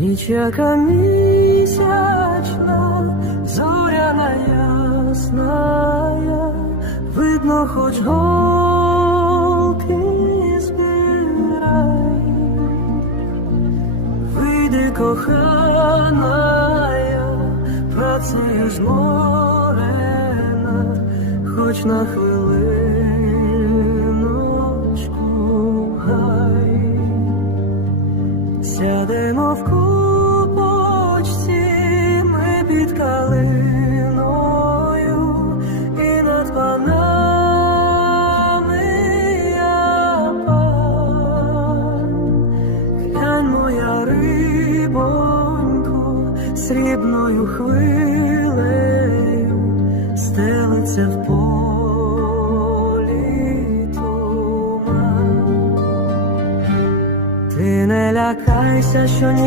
Ніч яка місячна, зоряна ясна, видно, хоч голки збирай, вийди кохана, працею зморена, хоч на хвилиночку гай. Сядемо в ми під і над панами моя рибонько, срібною хвилею стелиться в полі. Ти не лякайся, що ні.